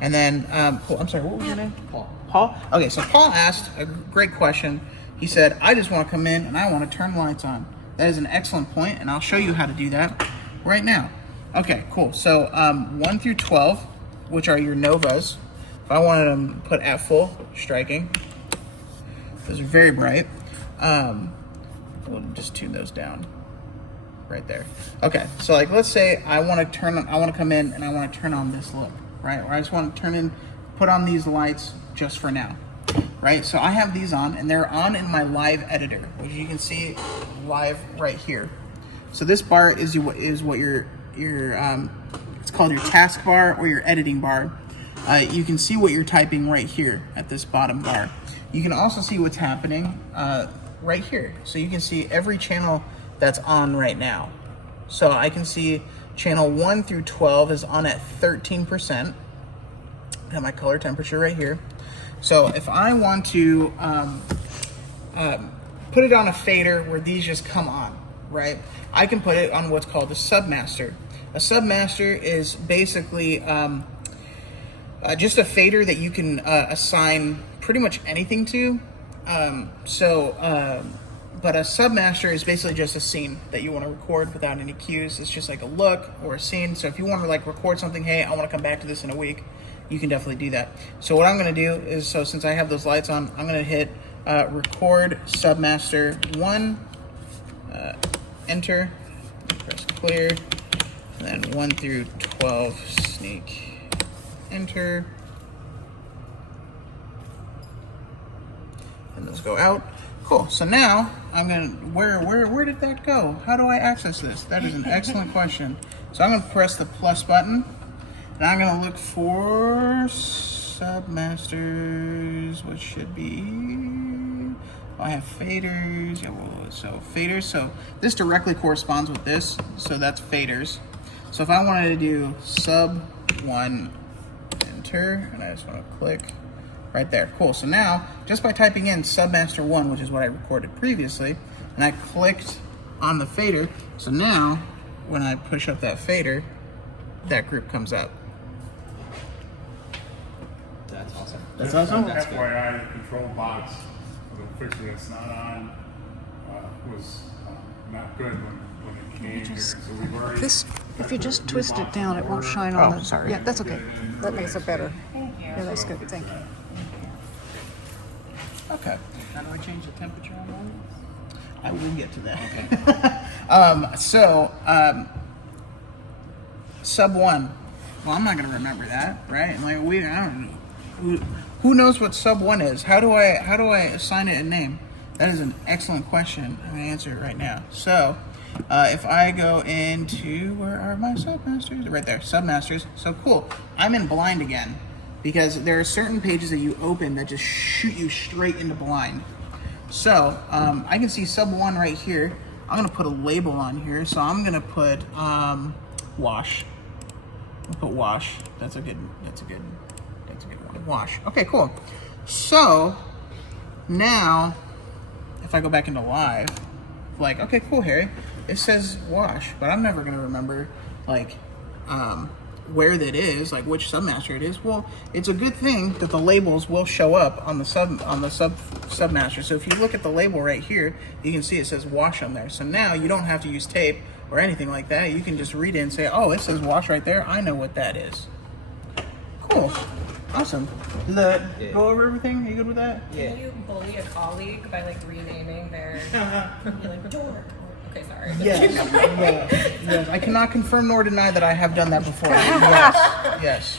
And then, cool. I'm sorry, what was your name? Paul. Paul? Okay, so Paul asked a great question. He said, I just want to come in and I want to turn lights on. That is an excellent point, and I'll show you how to do that right now. Okay, cool. So 1 through 12, which are your novas. If I wanted them put at full, striking. Those are very bright. We'll just tune those down right there. Okay, so like let's say I want to come in and I want to turn on this look, right? Or I just want to put on these lights just for now, right? So I have these on and they're on in my live editor, which you can see live right here. So this bar is what your it's called your task bar or your editing bar. You can see what you're typing right here at this bottom bar. You can also see what's happening right here. So you can see every channel that's on right now. So I can see channel 1 through 12 is on at 13%. I have my color temperature right here. So if I want to put it on a fader where these just come on, right? I can put it on what's called a submaster. A submaster is basically just a fader that you can assign pretty much anything to. But a submaster is basically just a scene that you want to record without any cues. It's just like a look or a scene. So if you want to like record something, hey, I want to come back to this in a week, you can definitely do that. So what I'm going to do is, so since I have those lights on, I'm going to hit record submaster 1, enter, press clear, and then 1 through 12 sneak, enter, and those go out. Cool. So now I'm gonna where did that go? How do I access this? That is an excellent question. So I'm gonna press the plus button and I'm gonna look for submasters, which should be, I have faders. Yeah, well, so faders. So this directly corresponds with this. So that's faders. So if I wanted to do sub 1, enter, and I just want to click right there. Cool. So now, just by typing in submaster 1, which is what I recorded previously, and I clicked on the fader, so now when I push up that fader, that group comes up. That's awesome. That's awesome? That's FYI, control box, the fixture that's not on, was not good when it came here. So we've already... If you just twist it down, it won't shine on the... Sorry. Yeah, that's okay. That makes it better. Yeah, that's good. Thank you. Okay. How do I change the temperature on mine? I will get to that. Okay. Sub 1. Well, I'm not going to remember that, right? Like I don't know. Who knows what sub 1 is? How do I assign it a name? That is an excellent question. I'm going to answer it right now. So, if I go into, where are my submasters? Right there, submasters. So cool. I'm in blind again because there are certain pages that you open that just shoot you straight into blind. So I can see sub 1 right here. I'm gonna put a label on here. So I'm gonna put wash. I'll put wash. That's a good one. Wash. Okay, cool. So now if I go back into live, like, okay, cool, Harry, it says wash, but I'm never gonna remember like where that is, like which submaster it is. Well, it's a good thing that the labels will show up on the submaster. So if you look at the label right here, you can see it says wash on there. So now you don't have to use tape or anything like that. You can just read it and say, oh, it says wash right there. I know what that is. Cool. Awesome. Go over everything? Are you good with that? Yeah. Can you bully a colleague by like renaming their you're like door? Okay, sorry. Yes. Yes. I cannot confirm nor deny that I have done that before. Yes.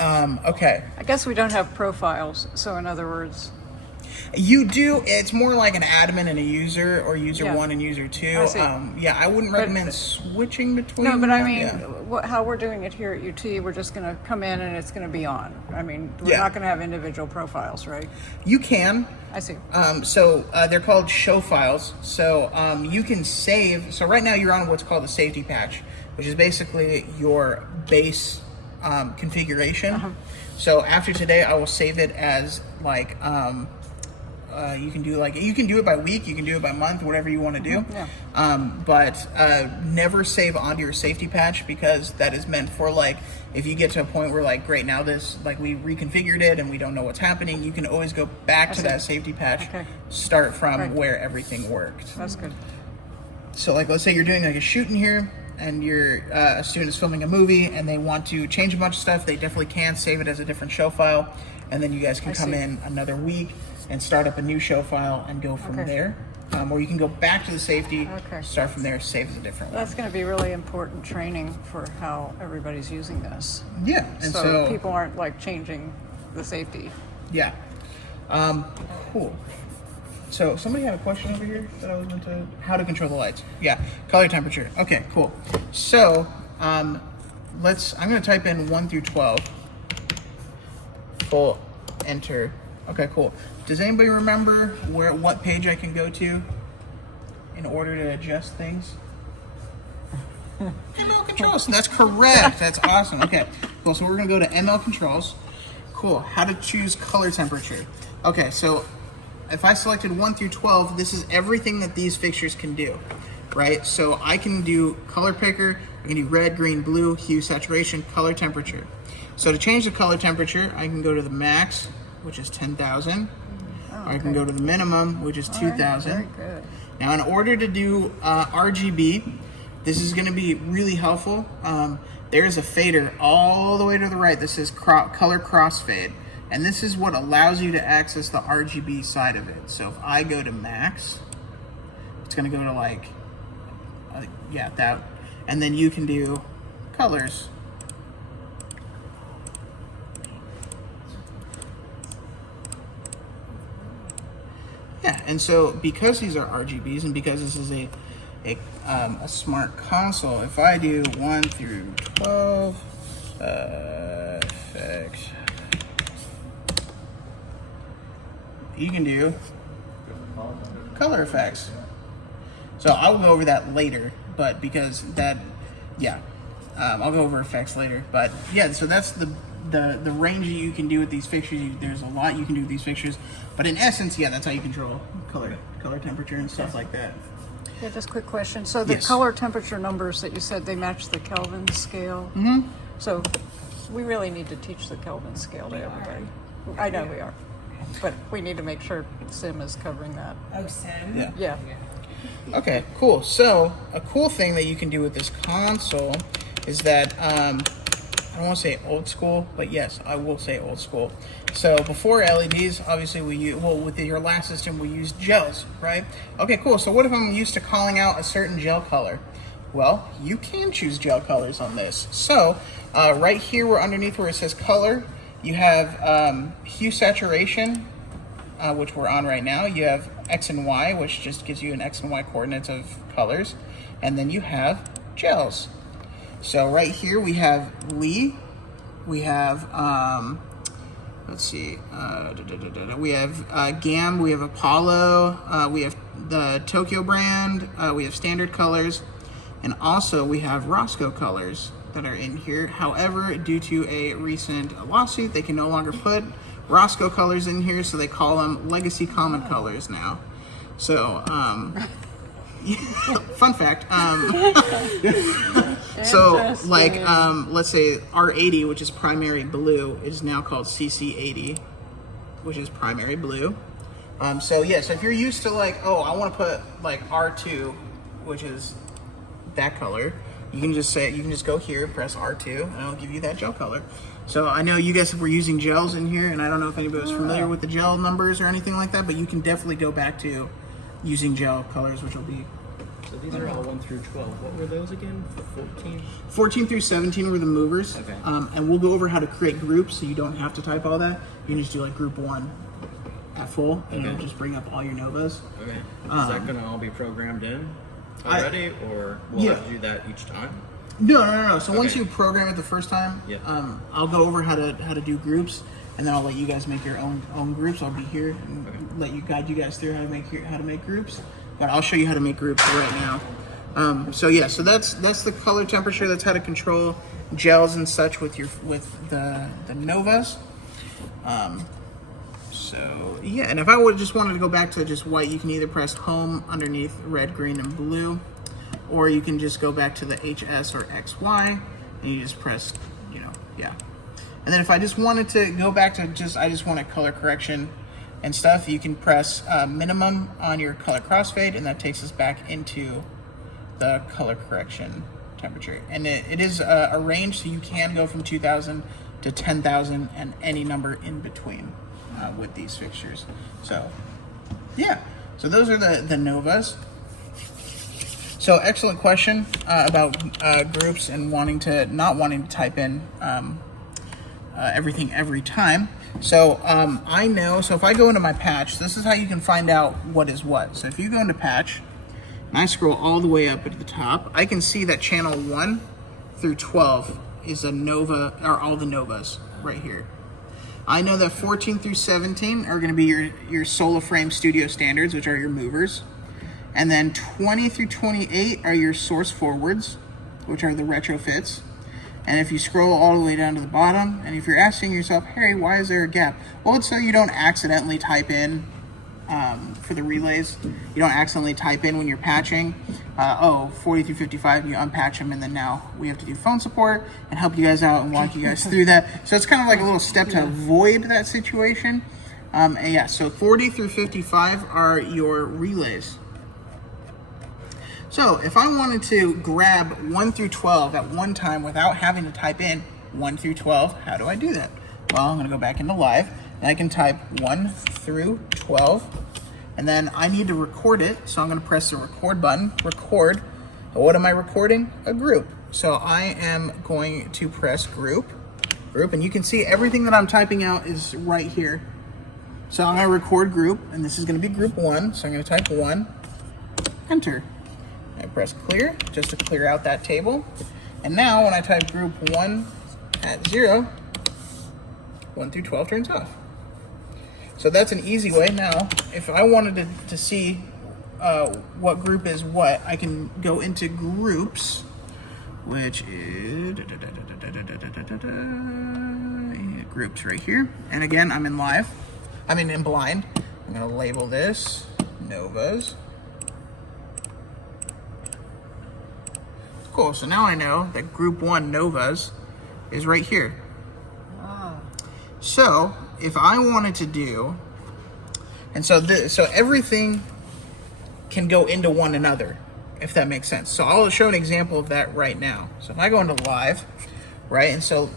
Okay. I guess we don't have profiles, so in other words... You do. It's more like an admin and a user, or user 1 and user 2. I see. I wouldn't recommend switching between. No, but I mean, yeah. how we're doing it here at UT, we're just going to come in and it's going to be on. I mean, we're not going to have individual profiles, right? You can. I see. So they're called show files. So you can save. So right now you're on what's called a safety patch, which is basically your base configuration. So after today, I will save it as like You can do it by week, you can do it by month, whatever you want to do. Yeah. But never save onto your safety patch, because that is meant for like if you get to a point where like great, now this like we reconfigured it and we don't know what's happening, you can always go back to that safety patch, Okay. start from Right. where everything worked. That's good. So like let's say you're doing like a shoot in here and you're a student is filming a movie and they want to change a bunch of stuff, they definitely can save it as a different show file, and then you guys can come in another week and start up a new show file and go from there. Or you can go back to the safety, start from there, save as a different one. That's going to be really important training for how everybody's using this. Yeah, and So so people aren't like changing the safety. yeah, cool. So somebody had a question over here that I was meant to. How to control the lights? Yeah, color temperature. Okay, cool. So I'm going to type in 1 through 12. Full enter. Okay, cool. Does anybody remember what page I can go to in order to adjust things? ML controls. That's correct. That's awesome. Okay, cool. So we're gonna go to ML controls. Cool. How to choose color temperature. Okay, so if I selected 1 through 12, this is everything that these fixtures can do, right? So I can do color picker. I can do red, green, blue, hue, saturation, color temperature. So to change the color temperature, I can go to the max, which is 10,000. Or I can go to the minimum, which is 2,000. Very good. Now, in order to do RGB, this is going to be really helpful. There is a fader all the way to the right. This is color crossfade. And this is what allows you to access the RGB side of it. So if I go to max, it's going to go to like, that. And then you can do colors. Yeah, and so because these are RGBs and because this is a smart console, if I do 1 through 12, effects, you can do color effects. So I'll go over that later, but because I'll go over effects later. But yeah, so that's the range that you can do with these fixtures. There's a lot you can do with these fixtures, but in essence, yeah, that's how you control color temperature and stuff like that. Yeah, just a quick question. So the Yes. color temperature numbers that you said, they match the Kelvin scale? Mm-hmm. So we really need to teach the Kelvin scale to everybody. I know we are, but we need to make sure Sim is covering that. Oh, Sim? Yeah. Yeah. Okay, cool. So a cool thing that you can do with this console is that I don't want to say old school, but yes, I will say old school. So before LEDs, obviously with your last system, we used gels, right? Okay, cool. So what if I'm used to calling out a certain gel color? Well, you can choose gel colors on this. So right here, underneath where it says color, you have hue saturation, which we're on right now. You have X and Y, which just gives you an X and Y coordinates of colors. And then you have gels. So right here we have Lee, we have, let's see, we have GAM, we have Apollo, we have the Tokyo brand, we have standard colors, and also we have Roscoe colors that are in here. However, due to a recent lawsuit, they can no longer put Roscoe colors in here, so they call them Legacy Common colors now. So, fun fact. So, like, let's say R80, which is primary blue, is now called CC80, which is primary blue. So yeah, so if you're used to like, oh, I want to put like R2, which is that color, you can just go here, press R2, and it'll give you that gel color. So I know you guys were using gels in here, and I don't know if anybody was familiar with the gel numbers or anything like that, but you can definitely go back to using gel colors, which will be. So these are all 1 through 12. What were those again? 14? 14 through 17 were the movers. Okay. And we'll go over how to create groups, so you don't have to type all that. You can just do like group 1 at full, and it'll just bring up all your novas. Okay. Is that going to all be programmed in already, or will I have to do that each time? No. So once Okay. you program it the first time, Yeah. I'll go over how to do groups, and then I'll let you guys make your own groups. I'll be here and let you guide you guys through how to make groups. But I'll show you how to make groups right now. So yeah, so that's the color temperature. That's how to control gels and such with the novas. So yeah, and if I would just wanted to go back to just white, you can either press home underneath red, green, and blue, or you can just go back to the HS or XY, and you just press, yeah. And then if I just wanted to go back to I just want a color correction and stuff, you can press minimum on your color crossfade, and that takes us back into the color correction temperature. And it is a range, so you can go from 2,000 to 10,000 and any number in between with these fixtures. So yeah, so those are the Novas. So excellent question about groups and not wanting to type in everything every time. So I know, so if I go into my patch, this is how you can find out what is what. So if you go into patch, and I scroll all the way up at the top, I can see that channel 1 through 12 is a Nova, or all the Novas right here. I know that 14 through 17 are going to be your Solar Frame Studio standards, which are your movers. And then 20 through 28 are your source forwards, which are the retrofits. And if you scroll all the way down to the bottom, and if you're asking yourself, Harry, why is there a gap? Well, it's so you don't accidentally type in for the relays. You don't accidentally type in when you're patching, 40 through 55, and you unpatch them, and then now we have to do phone support and help you guys out and walk you guys through that. So it's kind of like a little step to avoid that situation. And yeah, so 40 through 55 are your relays. So if I wanted to grab 1 through 12 at one time without having to type in 1 through 12, how do I do that? Well, I'm going to go back into live, and I can type 1 through 12, and then I need to record it, so I'm going to press the record button, record. What am I recording? A group. So I am going to press group, and you can see everything that I'm typing out is right here. So I'm going to record group, and this is going to be group 1, so I'm going to type 1, enter. I press clear just to clear out that table. And now when I type group 1 at 0, 1 through 12 turns off. So that's an easy way. Now, if I wanted to see what group is what, I can go into groups, which is groups right here. And again, I'm in live. in blind. I'm going to label this Novas. Cool, so now I know that group 1 Novas is right here. So if I wanted to do, and so everything can go into one another, if that makes sense. So I'll show an example of that right now. So if I go into live, right, and so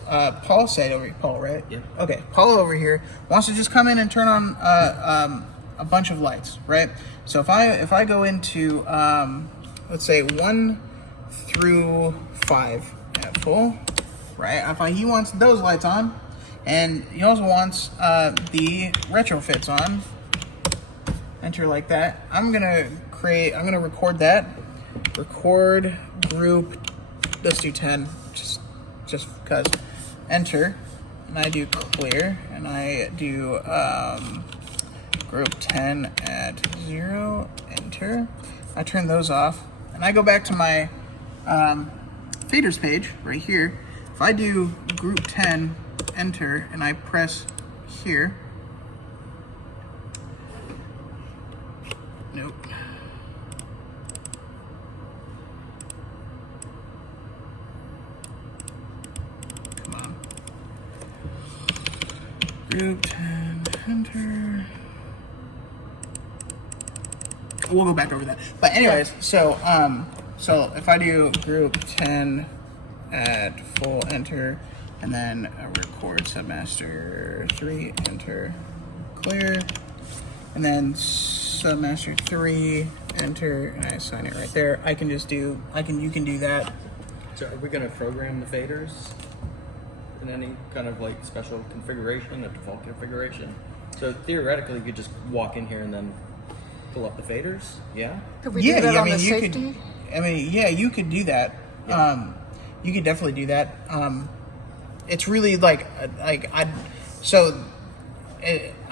Paul said over here, Paul, right? Yeah. Okay, Paul over here wants to just come in and turn on a bunch of lights, right? So if I go into let's say 1 through 5 at full, right? He wants those lights on, and he also wants the retrofits on. Enter like that. I'm gonna record that. Record group. Let's do 10, just because. Enter, and I do clear, and I do group 10 at 0. Enter. I turn those off, and I go back to my faders page right here. If I do group 10, enter, and I press here. Nope. Come on. Group 10, enter. We'll go back over that. But anyways, so if I do group 10 at full, enter, and then record submaster 3, enter, clear, and then submaster 3, enter, and I assign it right there. You can do that. So are we going to program the faders in any kind of like special configuration, a default configuration? So theoretically, you could just walk in here and then pull up the faders, yeah? Could we do that on the safety? You could do that. Yeah. You could definitely do that. It's really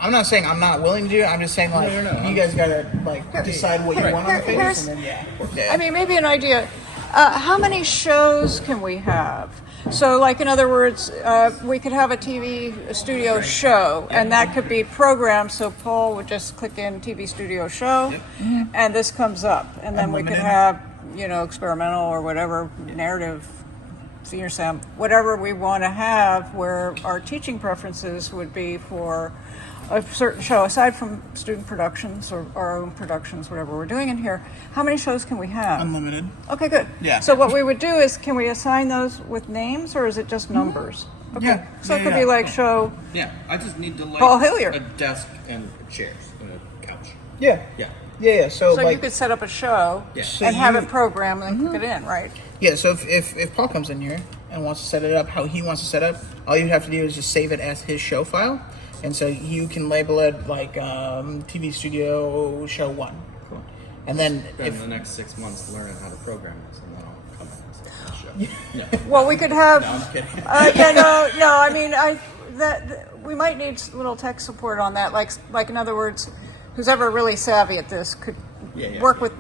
I'm not saying I'm not willing to do it. I'm just saying you guys gotta decide what you want on the faders, and then yeah. Maybe an idea. How many shows can we have? So, like, in other words, we could have a TV studio show, and that could be programmed. So Paul would just click in TV studio show, and this comes up, and then we could Unlimited. have, experimental or whatever, narrative, senior sam, whatever we want to have, where our teaching preferences would be for a certain show, aside from student productions or our own productions, whatever we're doing in here. How many shows can we have? Unlimited. Okay, good. Yeah. So what we would do is, can we assign those with names, or is it just numbers? Okay. Yeah. So it Yeah, could yeah. be like show. Yeah, I just need to like Paul Hilliard. a desk and chairs and a couch. Yeah. Yeah. Yeah. So, So like, you could set up a show Yeah. So and have you- it programmed and then click it in, right? yeah. So if Paul comes in here and wants to set it up how he wants to set up, all you have to do is just save it as his show file, and so you can label it like TV Studio Show 1. Cool. And then Spend if the next 6 months learning how to program this, and then I'll come back and set up the show. Yeah. Well, we could have. No, I'm just kidding. No. I mean, we might need little tech support on that. Like in other words, who's ever really savvy at this could Yeah, work with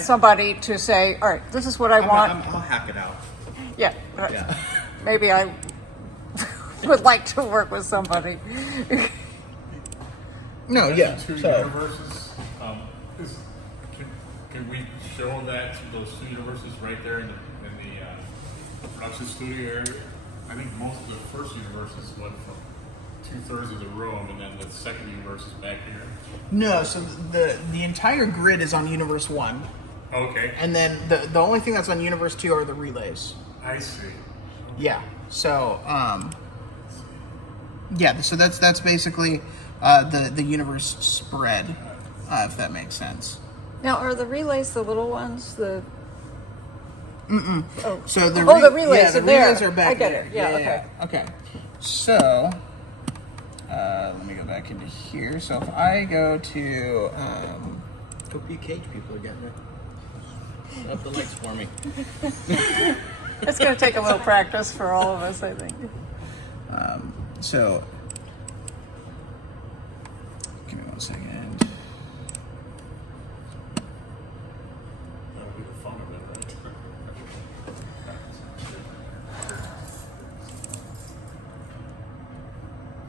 somebody to say, all right, this is what I want. I'll hack it out. Yeah. Right. Yeah. Maybe I would like to work with somebody. no, yeah. Two So universes. Is, can we show that those two universes right there in the production studio area? I think most of the first universes went from 2/3 of the room, and then the second universe is back here. no. So the entire grid is on Universe 1, Okay, and then the only thing that's on Universe 2 are the relays. I see. Yeah. So yeah. So that's basically the universe spread, if that makes sense. Now, are the relays the little ones? The So the the relays yeah, the are there. relays are back I get there. it. Yeah, Okay. So let me go back into here. So if I go to Hope you cage people are getting it. Set up the lights for me. It's going to take a little practice for all of us, I think. so give me 1 second. That'll be the fun of it, right?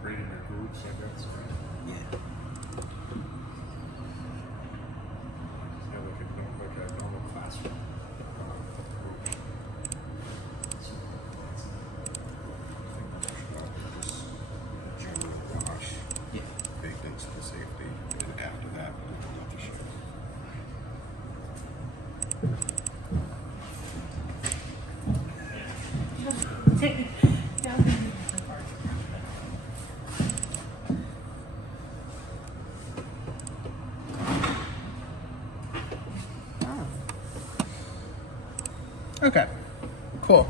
Creating your groups, I guess, right? Yeah. Yeah, like a normal classroom. Group. General wash, Yeah. big things for safety, and after that, we'll do another show. Okay. Cool.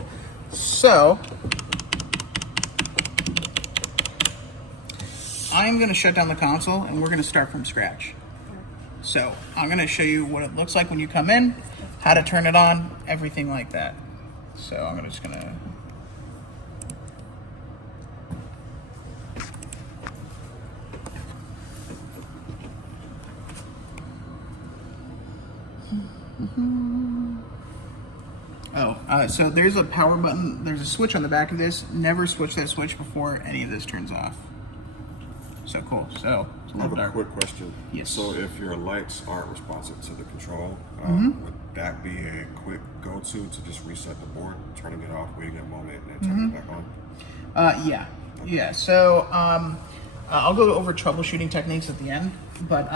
So I'm going to shut down the console and we're going to start from scratch. So I'm going to show you what it looks like when you come in, how to turn it on, everything like that. So I'm just going to. So there's a power button. There's a switch on the back of this. Never switch that switch before any of this turns off. So cool. So it's a I have little a dark. quick question. Yes. So if your lights aren't responsive to the control, would that be a quick go-to to just reset the board, turning it off, waiting a moment, and then turning it back on? Yeah. Yeah. So I'll go over troubleshooting techniques at the end, but